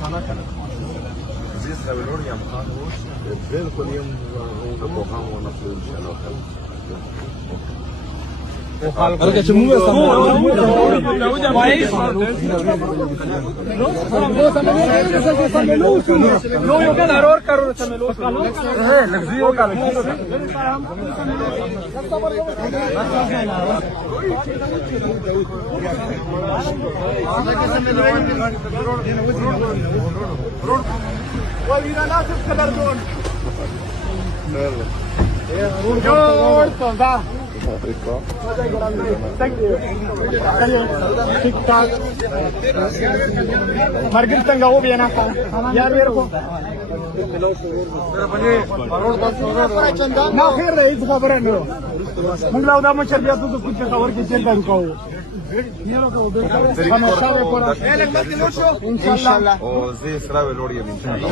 زي السابلون يا مخان غير كل يوم ونبوغان ونفلو إن شاء الله. Porque se mueve esa TikTok. Margil tanga ho bien आता यार मेरे को ना खैर रही इस खबर है नो मंगला उदा में चल गया तो कुछ खबर की चिंता रुकाओ ये लोग إن شاء الله. وزي سراوي لوريا إن شاء الله.